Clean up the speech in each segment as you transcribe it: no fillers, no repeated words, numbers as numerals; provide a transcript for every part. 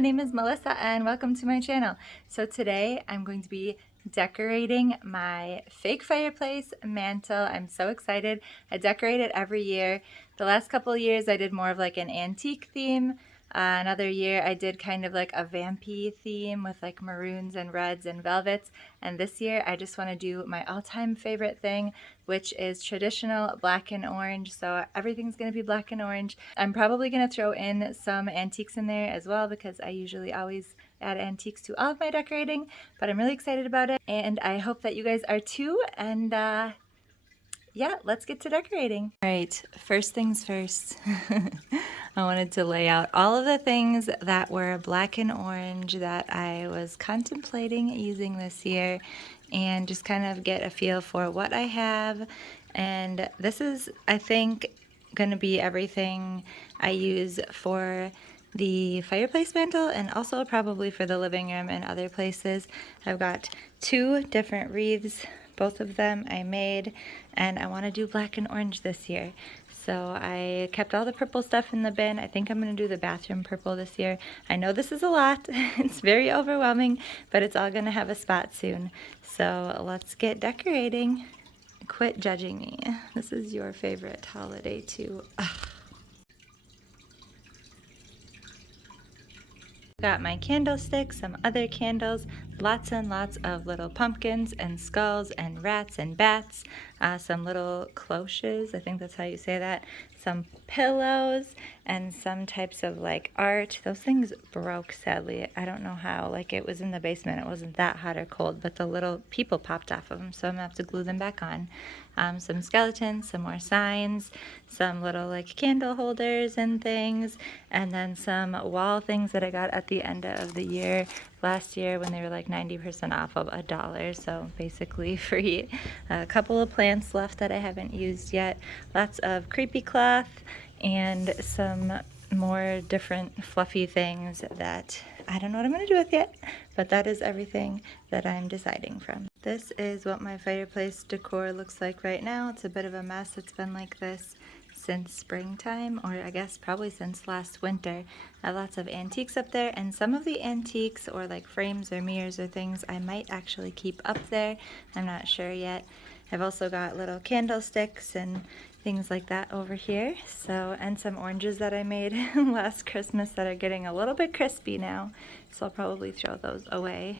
my name is Melissa and welcome to my channel. So today I'm going to be decorating my fake fireplace mantle. I'm so excited. I decorate it every year. The last couple of years I did more of like an antique theme. Another year I did kind of like a vampy theme with like maroons and reds and velvets. And this year I just want to do my all-time favorite thing, which is traditional black and orange. So everything's going to be black and orange. I'm probably going to throw in some antiques in there as well because I usually always add antiques to all of my decorating, but I'm really excited about it and I hope that you guys are too. And yeah, let's get to decorating. All right, first things first. I wanted to lay out all of the things that were black and orange that I was contemplating using this year and just kind of get a feel for what I have. And this is, I think, going to be everything I use for the fireplace mantle and also probably for the living room and other places. I've got two different wreaths. Both of them I made, and I want to do black and orange this year. So I kept all the purple stuff in the bin. I think I'm going to do the bathroom purple this year. I know this is a lot. It's very overwhelming, but it's all going to have a spot soon. So let's get decorating. Quit judging me. This is your favorite holiday too. Ugh. Got my candlesticks, some other candles, lots and lots of little pumpkins and skulls and rats and bats, some little cloches, I think that's how you say that, some pillows, and some types of like art. Those things broke, sadly. I don't know how. Like, it was in the basement. It wasn't that hot or cold, but the little people popped off of them, so I'm gonna have to glue them back on. Some skeletons, some more signs, some little like candle holders and things, and then some wall things that I got at the end of the year last year when they were like 90% off of $1, so basically free. A couple of plants left that I haven't used yet, lots of creepy cloth, and some more different fluffy things that I don't know what I'm going to do with yet, but that is everything that I'm deciding from. This is what my fireplace decor looks like right now. It's a bit of a mess. It's been like this since springtime, or I guess probably since last winter. I have lots of antiques up there, and some of the antiques or like frames or mirrors or things I might actually keep up there. I'm not sure yet. I've also got little candlesticks and things like that over here. So, and some oranges that I made last Christmas that are getting a little bit crispy now. So I'll probably throw those away.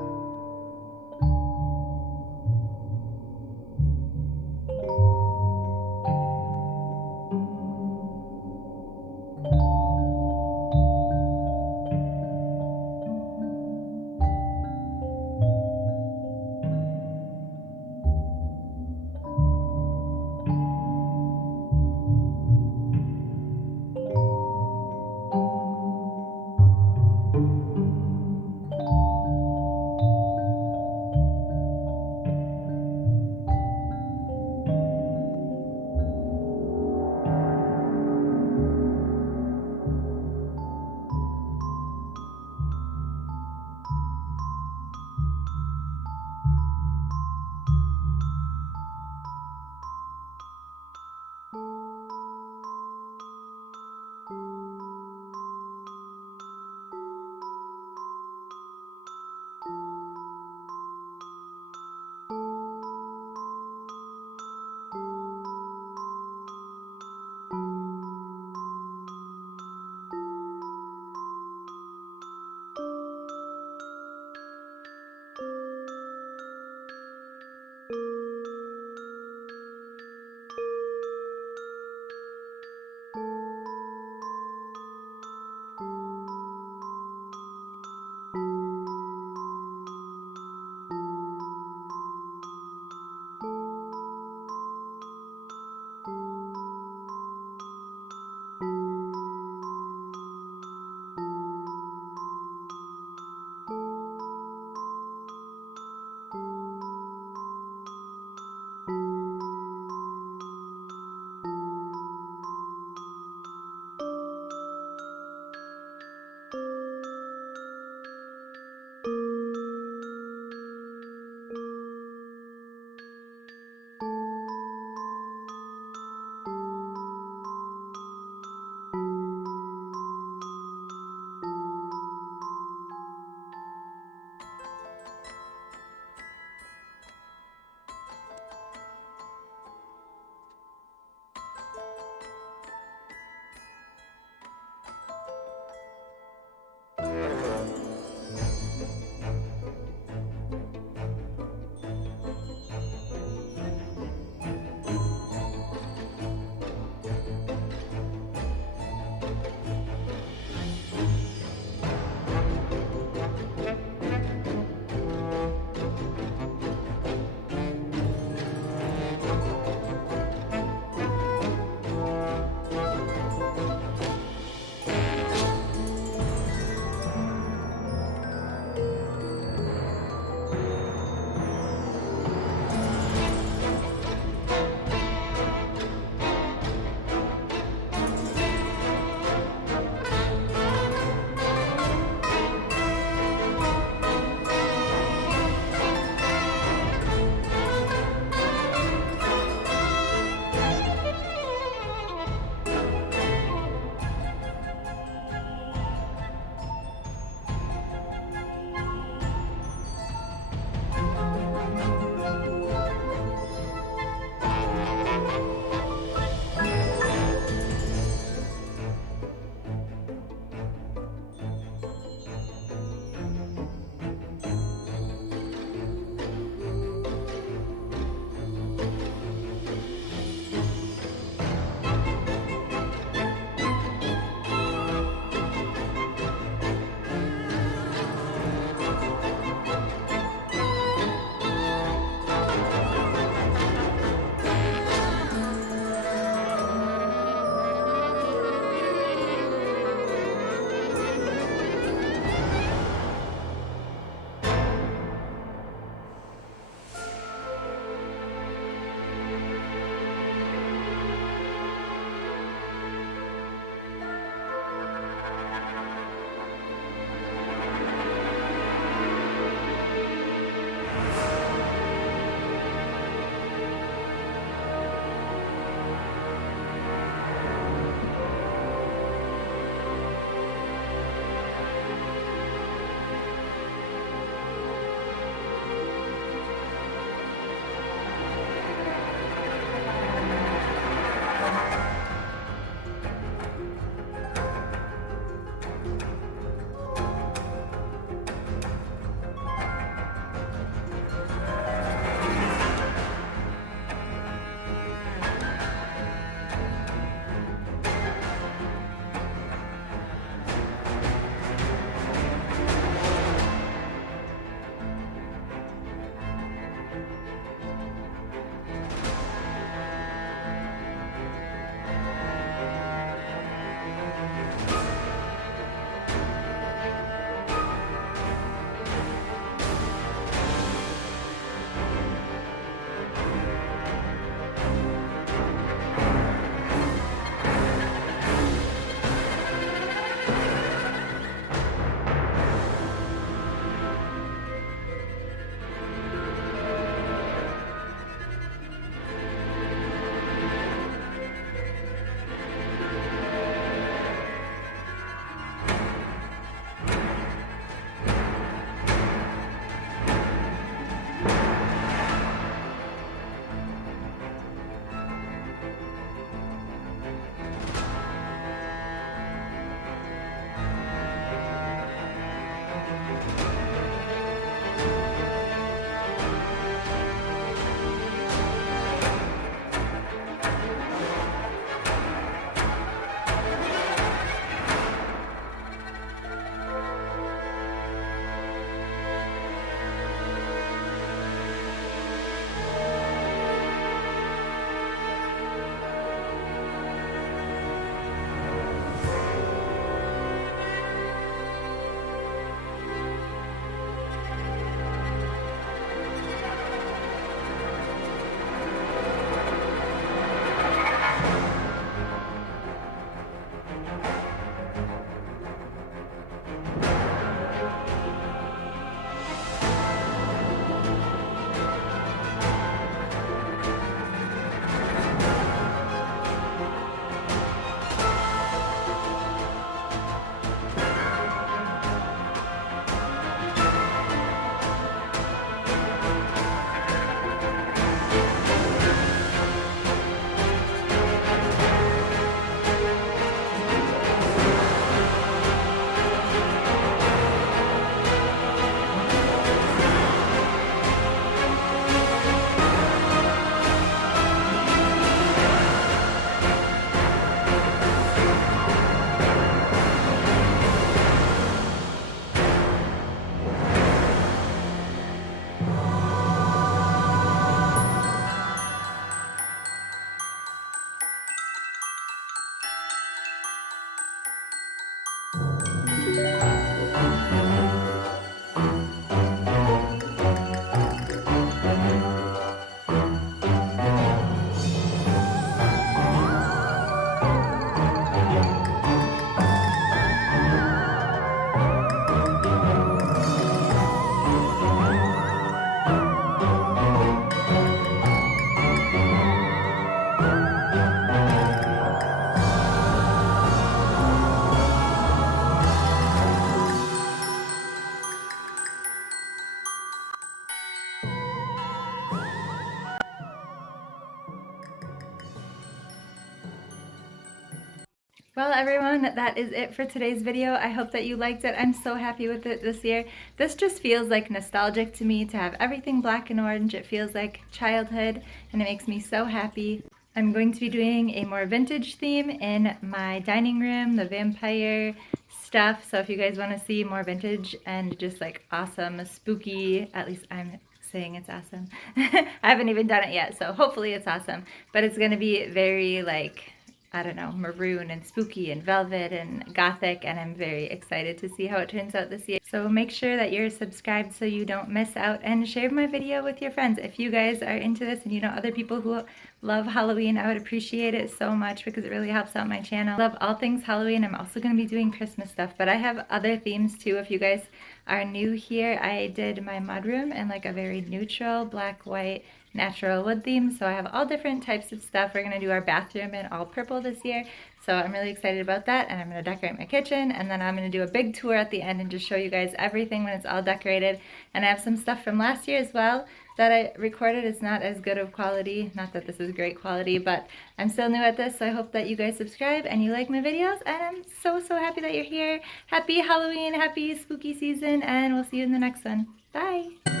Well, everyone, that is it for today's video. I hope that you liked it. I'm so happy with it this year. This just feels like nostalgic to me to have everything black and orange. It feels like childhood and it makes me so happy. I'm going to be doing a more vintage theme in my dining room, the vampire stuff. So if you guys want to see more vintage and just like awesome, spooky, at least I'm saying it's awesome. I haven't even done it yet, so hopefully it's awesome. But it's going to be very like, I don't know, maroon and spooky and velvet and gothic, and I'm very excited to see how it turns out this year. So make sure that you're subscribed so you don't miss out, and share my video with your friends. If you guys are into this and you know other people who love Halloween, I would appreciate it so much because it really helps out my channel. I love all things Halloween. I'm also going to be doing Christmas stuff, but I have other themes too. If you guys are new here, I did my mudroom in like a very neutral black, white, natural wood theme. So I have all different types of stuff. We're going to do our bathroom in all purple this year. So I'm really excited about that, and I'm going to decorate my kitchen, and then I'm going to do a big tour at the end and just show you guys everything when it's all decorated. And I have some stuff from last year as well that I recorded. It's not as good of quality, not that this is great quality, but I'm still new at this, so I hope that you guys subscribe and you like my videos, and I'm so happy that you're here. Happy Halloween, happy spooky season, and we'll see you in the next one. Bye!